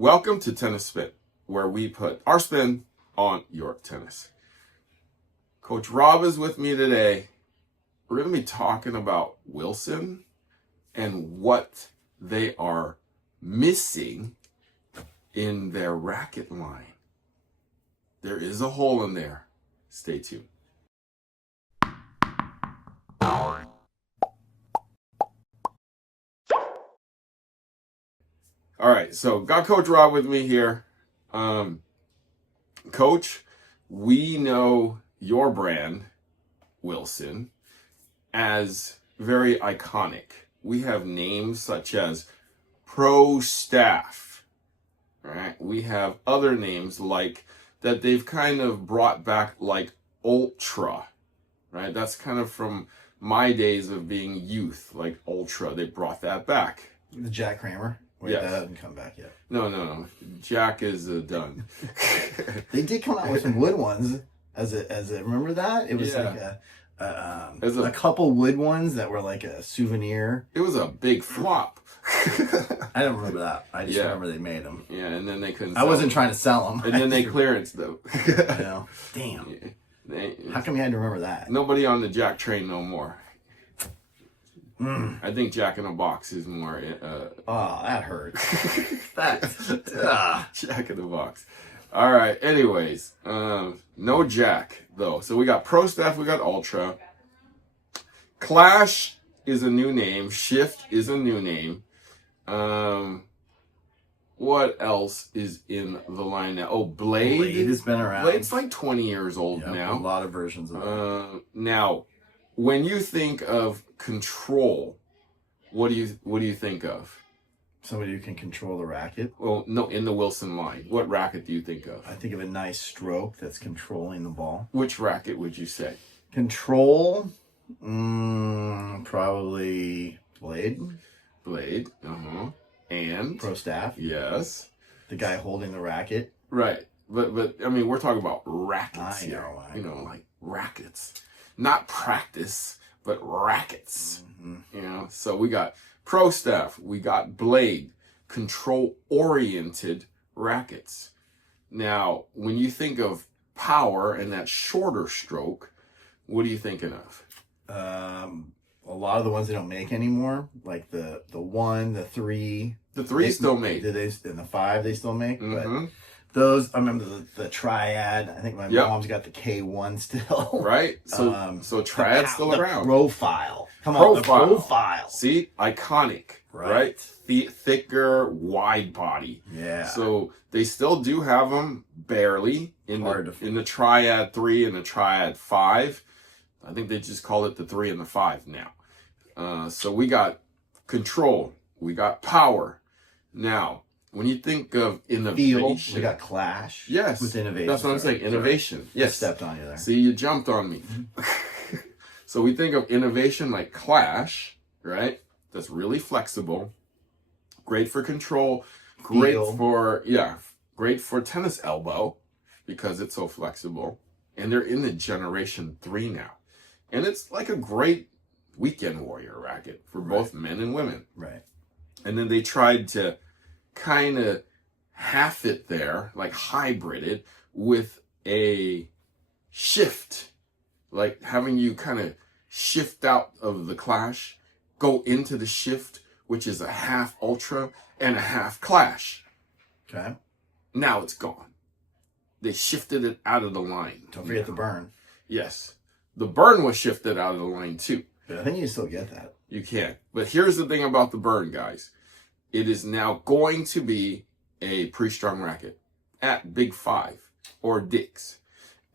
Welcome to Tennis Spin, where we put our spin on your tennis. Coach Rob is with me today. We're going to be talking about Wilson and what they are missing in their racket line. There is a hole in there. Stay tuned. All right, so got Coach Rob with me here. Coach, we know your brand, Wilson, as very iconic. We have names such as Pro Staff, right? We have other names like that they've kind of brought back, like Ultra, right? That's kind of from my days of being youth, like Ultra. They brought that back. The Jack Kramer? Wait, yes. That hasn't come back yet. No. Jack is done. They did come out with some wood ones. Remember that? It was like a couple wood ones that were like a souvenir. It was a big flop. I don't remember that. I just remember they made them. Yeah, and then they couldn't. I wasn't trying to sell them. And then they clearanced them. I know. Damn. Yeah. How come you had to remember that? Nobody on the Jack train no more. I think Jack in a Box is more. Oh, that hurts. Jack in the Box. All right. Anyways, no Jack though. So we got Pro Staff. We got Ultra. Clash is a new name. Shift is a new name. What else is in the line now? Oh, Blade. Blade has been around. Blade's like 20 years old now. A lot of versions of that. Now, when you think of control, what do you think of? Somebody who can control the racket. Well, no, in the Wilson line, what racket do you think of? I think of a nice stroke that's controlling the ball. Which racket would you say? Control, probably Blade. Blade, and Pro Staff. Yes. The guy holding the racket. Right, but I mean, we're talking about rackets I know, like rackets, not practice, but rackets. So we got Pro Staff, we got Blade, control-oriented rackets. Now, when you think of power and that shorter stroke, what are you thinking of? A lot of the ones they don't make anymore, like the 1, the 3. The 3 still made. And the 5 they still make, but those, I remember the Triad. I think my mom's got the K1 still. Right. So Triad's still around. Profile. Come on, the Profile. See, iconic. Right. Thicker, wide body. Yeah. So they still do have them barely in the Triad 3 and the Triad 5. I think they just call it the 3 and the 5 now. So we got control. We got power. Now, when you think of innovation, we got Clash. Yes, with innovation. That's what I'm saying. Innovation. Sorry. Yes, I stepped on you there. See, you jumped on me. So we think of innovation like Clash, right? That's really flexible, great for control, great for tennis elbow because it's so flexible. And they're in the Generation 3 now, and it's like a great weekend warrior racket for both men and women. Right. And then they tried to kind of half it there, like hybrid it with a shift, like having you kind of shift out of the Clash, go into the shift, which is a half Ultra and a half Clash. Okay. Now it's gone. They shifted it out of the line. Don't forget the burn. Yes. The burn was shifted out of the line too. But I think you can still get that. You can. But here's the thing about the burn, guys. It is now going to be a pre-strung racket at Big 5 or Dick's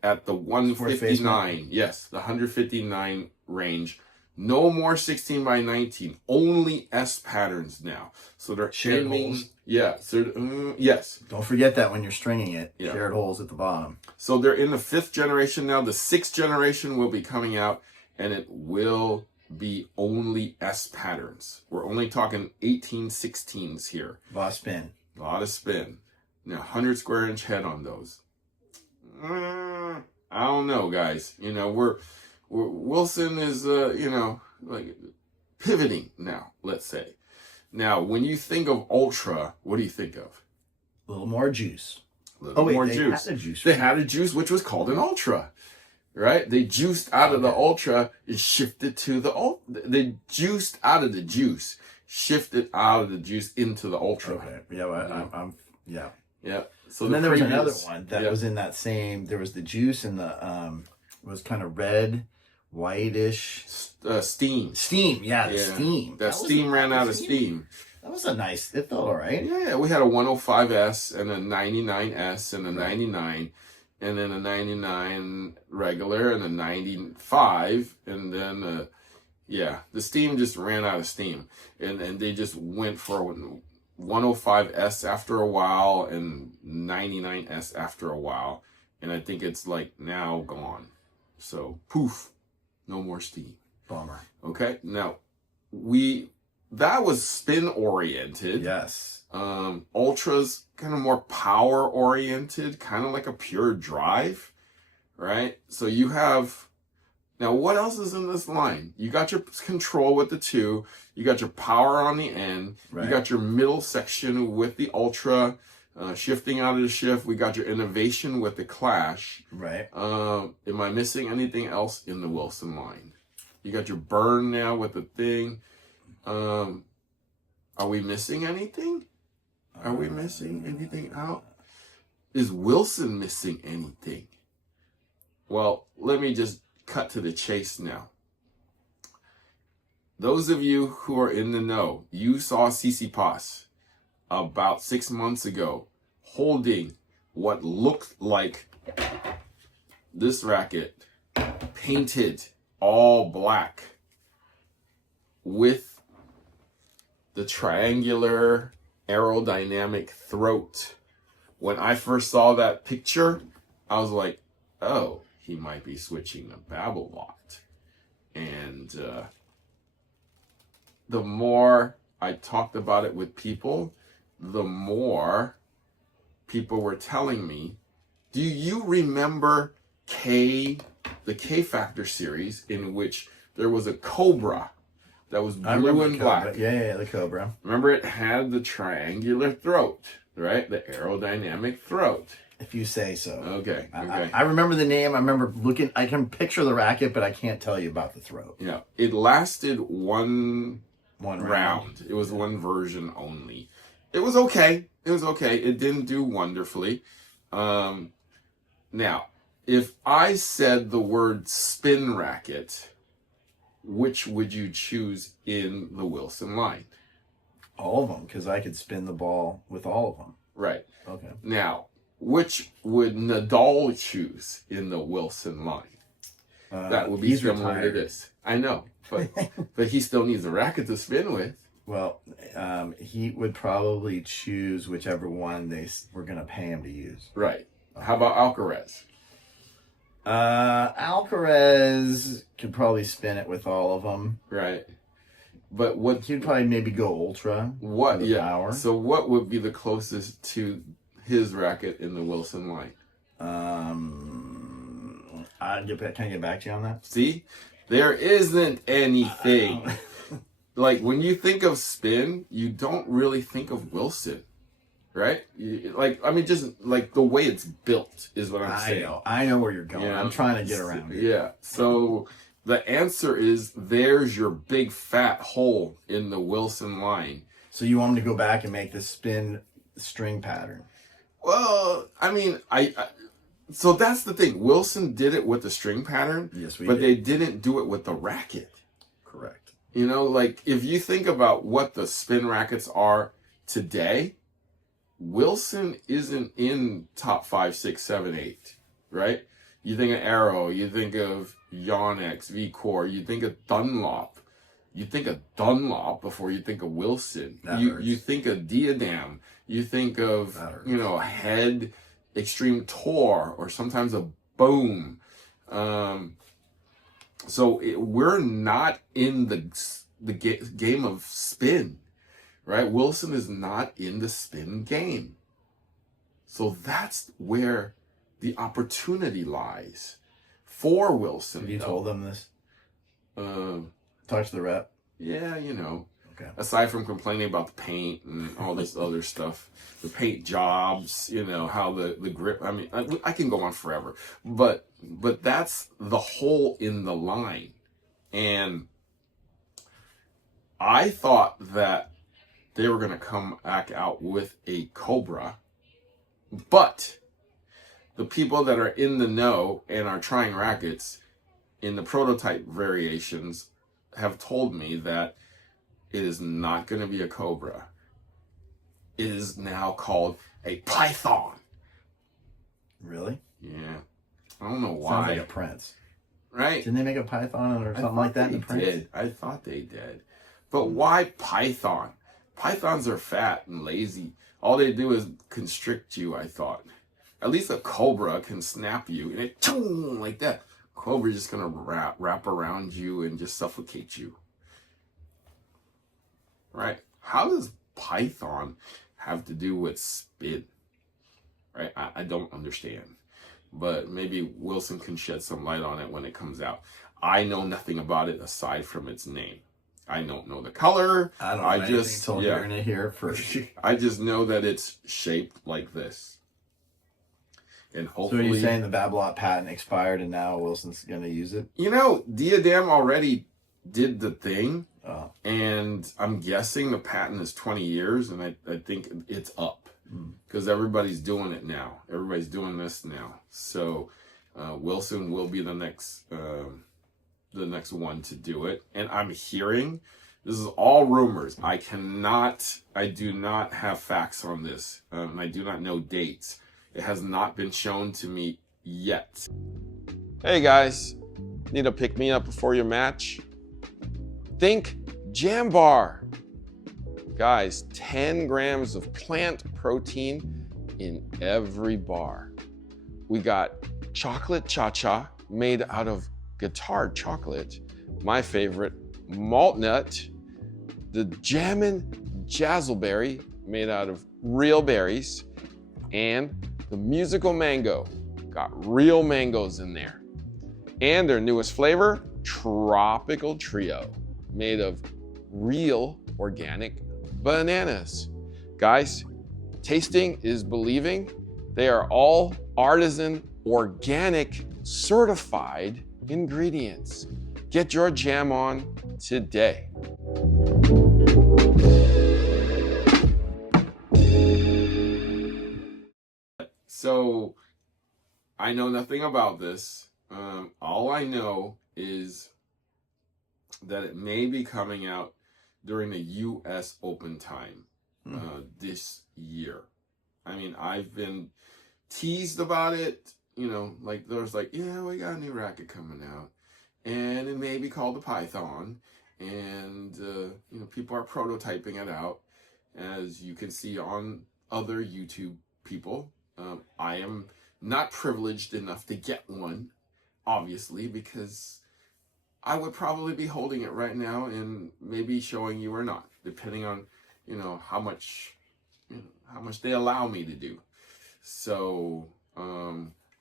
at the 159. Yes, the 159 range. No more 16 by 19. Only S patterns now. So they're shared aiming. Holes. Yeah. So yes. Don't forget that when you're stringing it. Yeah. Shared holes at the bottom. So they're in the 5th generation now. The 6th generation will be coming out, and it will be only S patterns. We're only talking 1816s here. A lot of spin. A lot of spin. Now, 100 square inch head on those. I don't know, guys. You know, we're Wilson is, like pivoting now, let's say. Now, when you think of Ultra, what do you think of? A little more juice. A little more juice. They had a juice which was called an Ultra. Right? They juiced out of the Ultra and shifted to the They juiced out of the juice, shifted out of the juice into the Ultra. Okay. Yeah, well, I'm yeah. Yeah. So and then there was another one that was in that same. There was the juice and the was kind of red, whitish. Steam. Steam. Yeah, the steam. That steam ran out of steam. That was a nice. It felt all right. Yeah, we had a 105S and a 99S and a 99. And then a 99 regular and a 95, and then the steam just ran out of steam, and they just went for 105S after a while and 99S after a while, and I think it's like now gone. So poof, no more steam. Bummer. Okay, now that was spin oriented. Yes. Ultra's kind of more power oriented, kind of like a pure drive, right? So you have, now what else is in this line? You got your control with the 2, you got your power on the end, you got your middle section with the Ultra, shifting out of the shift, we got your innovation with the Clash. Right. Am I missing anything else in the Wilson line? You got your burn now with the thing. Are we missing anything? Are we missing anything out? Is Wilson missing anything? Well, let me just cut to the chase now. Those of you who are in the know, you saw CC Pass about 6 months ago holding what looked like this racket, painted all black with the triangular aerodynamic throat. When I first saw that picture, I was like, oh, he might be switching to Babelbot. And the more I talked about it with people, the more people were telling me, do you remember the K Factor series in which there was a Cobra that was blue and black? Yeah, the Cobra. Remember, it had the triangular throat, right? The aerodynamic throat. If you say so. Okay. I remember the name. I remember looking. I can picture the racket, but I can't tell you about the throat. Yeah. It lasted one round. It was Yeah. one version only. It was okay. It didn't do wonderfully. Now, if I said the word spin racket, which would you choose in the Wilson line? All of them, because I could spin the ball with all of them. Right. Okay. Now, which would Nadal choose in the Wilson line? That would be similar to this. I know, but he still needs a racket to spin with. Well, he would probably choose whichever one they were going to pay him to use. Right. How about Alcaraz? Alcaraz could probably spin it with all of them. Right. But what he'd probably maybe go ultra. Power. So what would be the closest to his racket in the Wilson line? Can I get back to you on that? See, there isn't anything. Like when you think of spin, you don't really think of Wilson, right? Just like the way it's built is what I'm saying. I know where you're going. I'm trying to get around it. Yeah. So the answer is there's your big fat hole in the Wilson line. So you want him to go back and make the spin string pattern? Well, so that's the thing. Wilson did it with the string pattern. Yes, but they didn't do it with the racket. Correct. You know, like if you think about what the spin rackets are today, Wilson isn't in top 5, 6, 7, 8, right? You think of Arrow, you think of Yonex, V-Core, you think of Dunlop. You think of Dunlop before you think of Wilson. You think of Diadem. You think of, a Head, Extreme Tour, or sometimes a Boom. So we're not in the game of spin, right? Wilson is not in the spin game. So that's where the opportunity lies for Wilson. Have you told them this? Talk to the rep. Yeah, Okay. Aside from complaining about the paint and all this other stuff, the paint jobs, you know, how the grip, I mean, I can go on forever, but that's the hole in the line. And I thought that they were going to come back out with a Cobra, but the people that are in the know and are trying rackets in the prototype variations have told me that it is not going to be a Cobra. It is now called a Python. Really? Yeah. I don't know why. Sounds like a Prince. Right? Didn't they make a Python or something like that in the Prince? Did. I thought they did. But why Python? Pythons are fat and lazy. All they do is constrict you, I thought. At least a Cobra can snap you and it like that. Cobra's just going to wrap around you and just suffocate you. Right? How does Python have to do with spin? Right? I don't understand. But maybe Wilson can shed some light on it when it comes out. I know nothing about it aside from its name. I don't know the color. I don't know anything until you're going to hear it first. I just know that it's shaped like this. And hopefully... So are you saying the Babolat patent expired and now Wilson's going to use it? You know, Diadem already did the thing. Oh. And I'm guessing the patent is 20 years, and I think it's up. Because everybody's doing it now. Everybody's doing this now. So Wilson will be the next one to do it. And I'm hearing, this is all rumors. I do not have facts on this. I do not know dates. It has not been shown to me yet. Hey guys, need a pick me up before your match? Think Jambar. Guys, 10 grams of plant protein in every bar. We got chocolate cha-cha made out of guitar chocolate. My favorite, malt nut. The jammin' jazzleberry made out of real berries. And the musical mango. Got real mangoes in there. And their newest flavor, tropical trio, made of real organic bananas. Guys, tasting is believing. They are all artisan, organic, certified ingredients. Get your jam on today. So, I know nothing about this. All I know is that it may be coming out during the U.S. Open time this year. I mean, I've been teased about it. You know, like there's like, yeah, we got a new racket coming out, and it may be called the Python, and you know, people are prototyping it out, as you can see on other YouTube people. I am not privileged enough to get one, obviously, because I would probably be holding it right now and maybe showing you or not, depending on, you know, how much they allow me to do. So,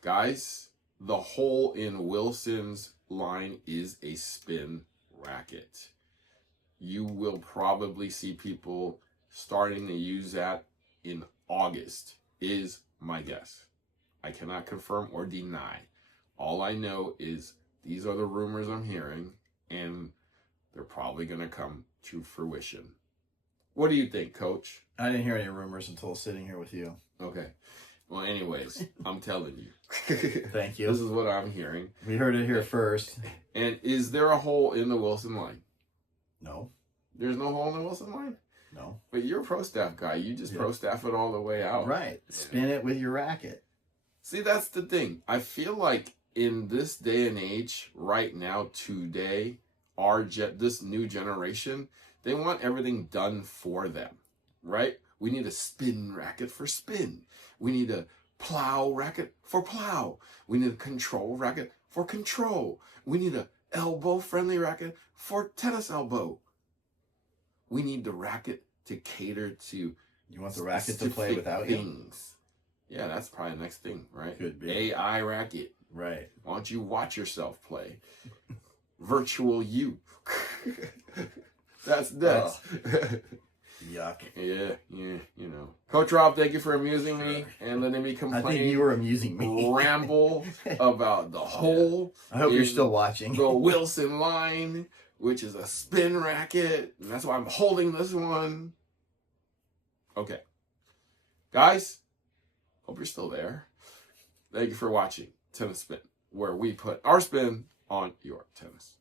guys, the hole in Wilson's line is a spin racket. You will probably see people starting to use that in August, is my guess. I cannot confirm or deny. All I know is these are the rumors I'm hearing, and they're probably going to come to fruition. What do you think, Coach? I didn't hear any rumors until sitting here with you. Okay. Well, anyways, I'm telling you. Thank you. This is what I'm hearing. We heard it here first. And is there a hole in the Wilson line? No. There's no hole in the Wilson line? No. But you're a pro staff guy. You just pro staff it all the way out. Right. Spin it with your racket. See, that's the thing. I feel like in this day and age, right now, today, this new generation, they want everything done for them, right? We need a spin racket for spin. We need a plow racket for plow. We need a control racket for control. We need a elbow-friendly racket for tennis elbow. We need the racket to cater to... You want the racket to play without things. Yeah, that's probably the next thing, right? Could be. AI racket. Right. Why don't you watch yourself play? Virtual you. That's nuts. Yuck. Yeah, you know. Coach Rob, thank you for amusing me and letting me complain. I think you were amusing me. Ramble about the hole. I hope you're still watching. The Wilson line, which is a spin racket. And that's why I'm holding this one. Okay. Guys, hope you're still there. Thank you for watching Tennis Spin, where we put our spin on your tennis.